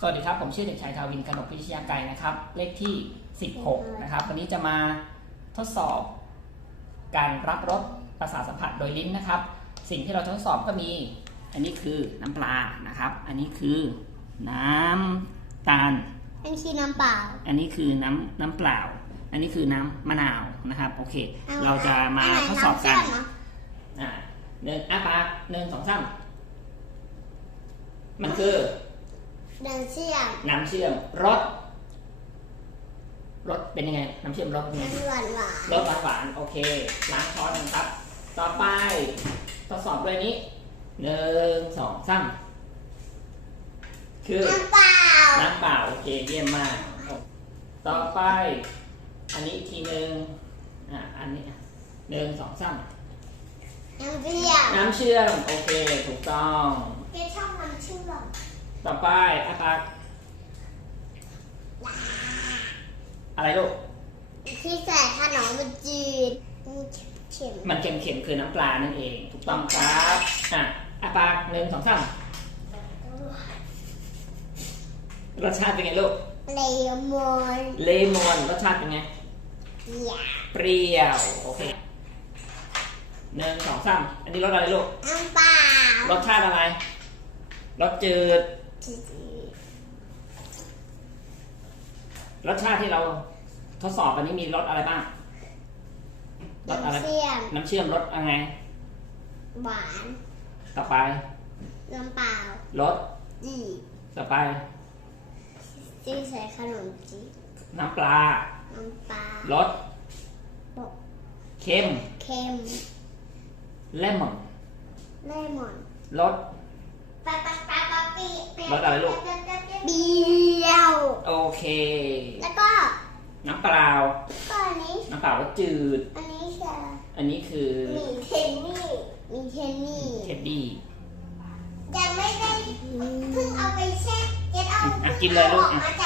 สวัสดีครับ ผมชื่อเด็กชายทาวินกนกพิชยาไกรนะครับ เลขที่ 16 นะครับ วันนี้จะมาทดสอบการรับรสประสาทสัมผัสโดยลิ้นนะครับ สิ่งที่เราจะทดสอบก็มี อันนี้คือน้ำปลานะครับ อันนี้คือน้ำตาล อันคือน้ำเปล่า อันนี้คือน้ำน้ำเปล่า อันนี้คือน้ำมะนาวนะครับ โอเค เราจะมาไหทดสอบกันำเชื่มเะอ่าหนึ่งอ้าปากหนึ่งสองสามมันคือ น้ำเชื่อมน้ำเชื่อมรสรสเป็นยังไง น้ำเชื่อมรสเป็นยังไงมันหวานหวานรสหวานหวานๆโอเคล้างช้อนกันครับ ต่อไปทดสอบด้วยนี้หนึ่งสองสามคือน้ำเปล่าน้ำเปล่าโอเคเยี่ยมมาก ต่อไป อันนี้อีกทีหนึ่งอะอันนี้อะหนึ่งสองสามน้ำเปรี้ยวน้ำเชื่อมโอเค ถูกต้องแกชอบน้ำเชื่อม ต่อไปอาปากอะไรลูกที่ใส่ขนมมันจืดมันเค็มมันเค็มๆคือน้ำปลานั่นเอง ถูกต้องครับอะอาปากหนึ่งสองสามรสชาติเป็นไงลูกเลมอนเลมอนรสชาติเป็นไงอยาเปรี้ยวโอเคหนึ่งสองสามอันนี้รสอะไรลูกน้ำเปล่ารสชาติอะไรรสจืดจืด รสชาติที่เราทดสอบอันนี้มีรสอะไรบ้าง รสอะไร น้ำเชื่อมน้ำเชื่อมรสอะไรหวานต่อไปน้ำเปล่ารสจืดต่อไปที่ใส่ขนมจีบน้ำปลาน้ำปลารสเค็มเค็มเลมอนเลมอนรส รสอะไรลูก เบียวโอเค แล้วก็น้ำเปล่า ก็อันนี้ น้ำเปล่ารสจืด อันนี้คืออันนี้คือมีเทนนี่ มีเทนนี่ เท็ดดี้ยังไม่ได้เพิ่งเอาไปแช่เก็ตเอาอะกินเลยลูกออกมาจากตู้